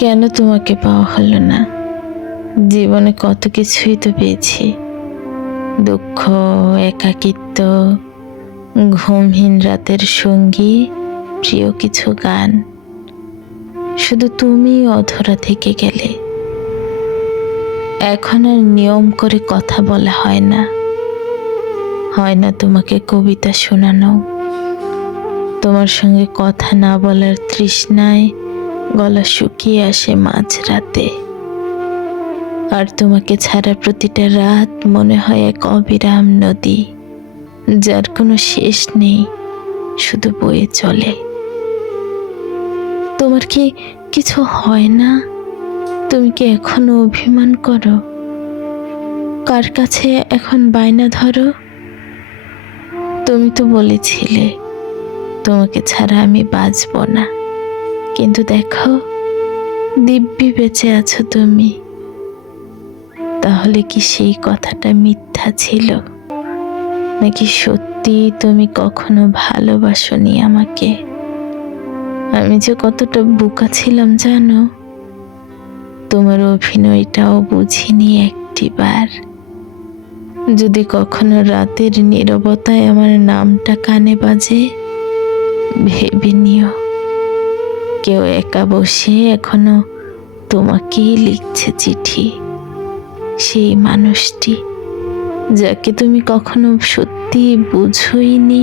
কেন তোমাকে পাওয়া হলো না? জীবনে কত কিছুই তো পেয়েছি। দুঃখ, একাকিত্ব, ঘুমহীন রাতের সঙ্গী, প্রিয় কিছু গান। শুধু তুমি অধরা থেকে গেলে। এখন আর নিয়ম করে কথা বলা হয় না। হয় না তোমাকে কবিতা শোনানো। তোমার সঙ্গে কথা না বলার তৃষ্ণায় গলা শুকিয়ে আসে মাঝরাতে। আর তোমাকে ছাড়া প্রতিটা রাত মনে হয় এক অবিরাম নদী, যার কোনো শেষ নেই, শুধু বয়ে চলে। তোমার কি কিছু হয় না? তুমি কি এখনও অভিমান করো? কার কাছে এখন বায়না ধরো? তুমি তো বলেছিলে, তোমাকে ছাড়া আমি বাঁচব না। কিন্তু দেখো, দিব্যি বেঁচে আছো তুমি। তাহলে কি সেই কথাটা মিথ্যা ছিল? নাকি সত্যি তুমি কখনো ভালোবাসনি আমাকে? আমি যে কতটা বোকা ছিলাম জানো? তোমার অভিনয়টাও বুঝিনি একটিবার। যদি কখনো রাতের নীরবতায় আমার নামটা কানে বাজে, ভেবে নিও। কেউ একা বসে এখনও তোমাকেই লিখছে চিঠি। সেই মানুষটি যাকে তুমি কখনো সত্যি বুঝোইনি।